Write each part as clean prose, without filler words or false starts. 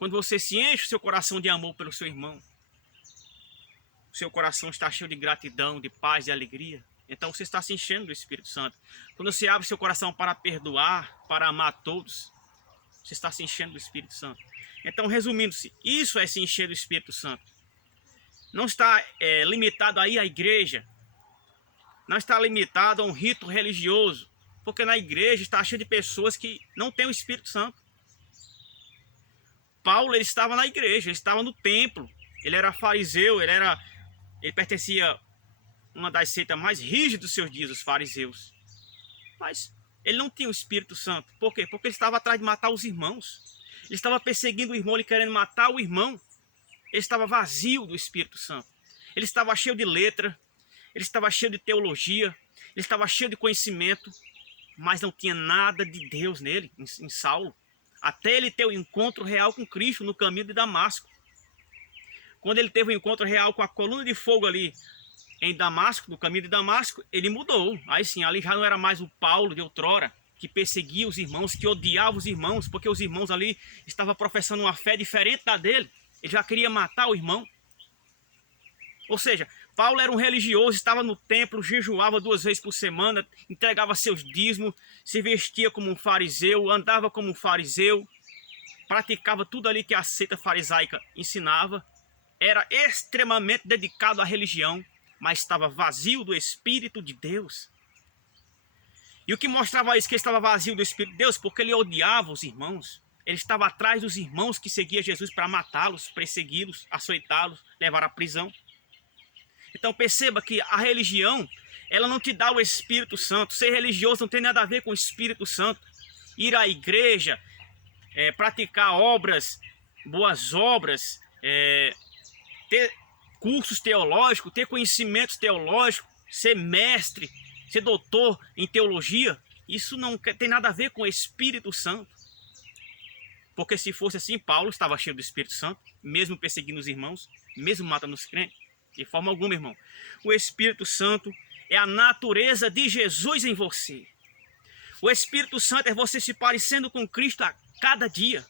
Quando você se enche o seu coração de amor pelo seu irmão, o seu coração está cheio de gratidão, de paz, de alegria, então você está se enchendo do Espírito Santo. Quando você abre seu coração para perdoar, para amar todos, você está se enchendo do Espírito Santo. Então, resumindo-se, isso é se encher do Espírito Santo. Não está limitado aí à igreja, não está limitado a um rito religioso, porque na igreja está cheio de pessoas que não têm o Espírito Santo. Paulo, ele estava na igreja, ele estava no templo, ele era fariseu, ele pertencia a uma das seitas mais rígidas dos seus dias, os fariseus. Mas ele não tinha o Espírito Santo. Por quê? Porque ele estava atrás de matar os irmãos. Ele estava perseguindo o irmão, ele querendo matar o irmão. Ele estava vazio do Espírito Santo. Ele estava cheio de letra, ele estava cheio de teologia, ele estava cheio de conhecimento, mas não tinha nada de Deus nele, em Saulo. Até ele ter o encontro real com Cristo no caminho de Damasco. Quando ele teve o encontro real com a coluna de fogo ali em Damasco, no caminho de Damasco, ele mudou. Aí sim, ali já não era mais o Paulo de outrora, que perseguia os irmãos, que odiava os irmãos, porque os irmãos ali estavam professando uma fé diferente da dele. Ele já queria matar o irmão. Ou seja, Paulo era um religioso, estava no templo, jejuava 2 vezes por semana, entregava seus dízimos, se vestia como um fariseu, andava como um fariseu, praticava tudo ali que a seita farisaica ensinava, era extremamente dedicado à religião, mas estava vazio do Espírito de Deus. E o que mostrava isso, que ele estava vazio do Espírito de Deus? Porque ele odiava os irmãos. Ele estava atrás dos irmãos que seguiam Jesus para matá-los, persegui-los, açoitá-los, levar à prisão. Então perceba que a religião, ela não te dá o Espírito Santo. Ser religioso não tem nada a ver com o Espírito Santo. Ir à igreja, praticar obras, boas obras, ter cursos teológicos, ter conhecimentos teológicos, ser mestre, ser doutor em teologia, isso não tem nada a ver com o Espírito Santo. Porque se fosse assim, Paulo estava cheio do Espírito Santo, mesmo perseguindo os irmãos, mesmo matando os crentes. De forma alguma, irmão. O Espírito Santo é a natureza de Jesus em você. O Espírito Santo é você se parecendo com Cristo a cada dia.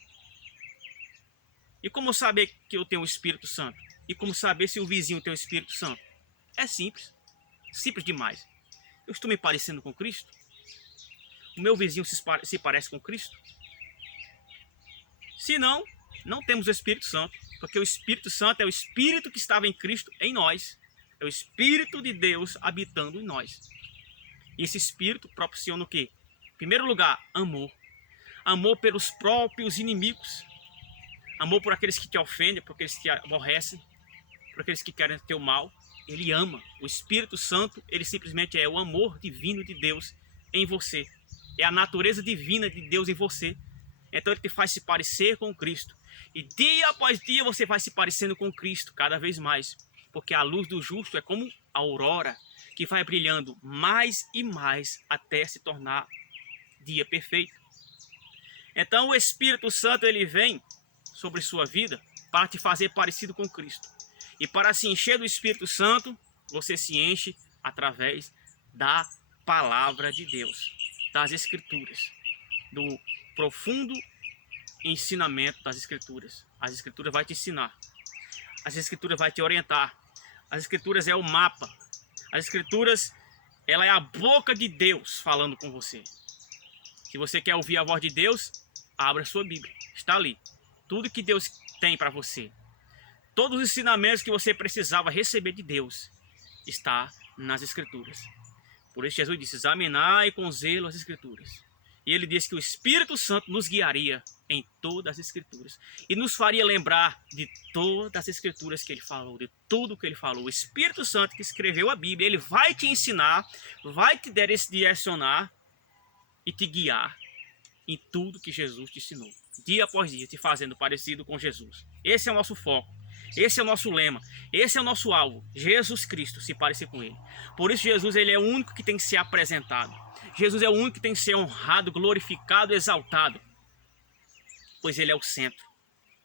E como saber que eu tenho o Espírito Santo? E como saber se o vizinho tem o Espírito Santo? É simples. Simples demais. Eu estou me parecendo com Cristo? O meu vizinho se parece com Cristo? Se não, não temos o Espírito Santo. Porque o Espírito Santo é o Espírito que estava em Cristo em nós. É o Espírito de Deus habitando em nós. E esse Espírito proporciona o quê? Em primeiro lugar, amor. Amor pelos próprios inimigos. Amor por aqueles que te ofendem, por aqueles que te aborrecem, por aqueles que querem teu mal. Ele ama. O Espírito Santo, ele simplesmente é o amor divino de Deus em você. É a natureza divina de Deus em você. Então ele te faz se parecer com Cristo. E dia após dia você vai se parecendo com Cristo cada vez mais. Porque a luz do justo é como a aurora, que vai brilhando mais e mais até se tornar dia perfeito. Então o Espírito Santo, ele vem sobre sua vida para te fazer parecido com Cristo. E para se encher do Espírito Santo, você se enche através da palavra de Deus, das Escrituras, do profundo ensinamento das Escrituras. As Escrituras vai te ensinar. As Escrituras vai te orientar. As Escrituras é o mapa. As Escrituras, ela é a boca de Deus falando com você. Se você quer ouvir a voz de Deus, abra a sua Bíblia. Está ali. Tudo que Deus tem para você. Todos os ensinamentos que você precisava receber de Deus está nas Escrituras. Por isso Jesus disse, examinai com zelo as Escrituras. E ele disse que o Espírito Santo nos guiaria em todas as Escrituras. E nos faria lembrar de todas as Escrituras que ele falou, de tudo que ele falou. O Espírito Santo que escreveu a Bíblia, ele vai te ensinar, vai te direcionar e te guiar em tudo que Jesus te ensinou. Dia após dia, te fazendo parecido com Jesus. Esse é o nosso foco. Esse é o nosso lema. Esse é o nosso alvo. Jesus Cristo, se parecer com ele. Por isso Jesus, ele é o único que tem que ser apresentado. Jesus é o único que tem que ser honrado, glorificado, exaltado. Pois ele é o centro.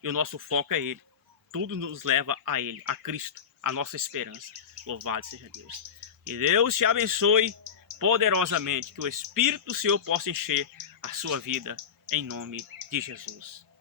E o nosso foco é ele. Tudo nos leva a ele, a Cristo, a nossa esperança. Louvado seja Deus. Que Deus te abençoe poderosamente. Que o Espírito do Senhor possa encher a sua vida em nome de Jesus.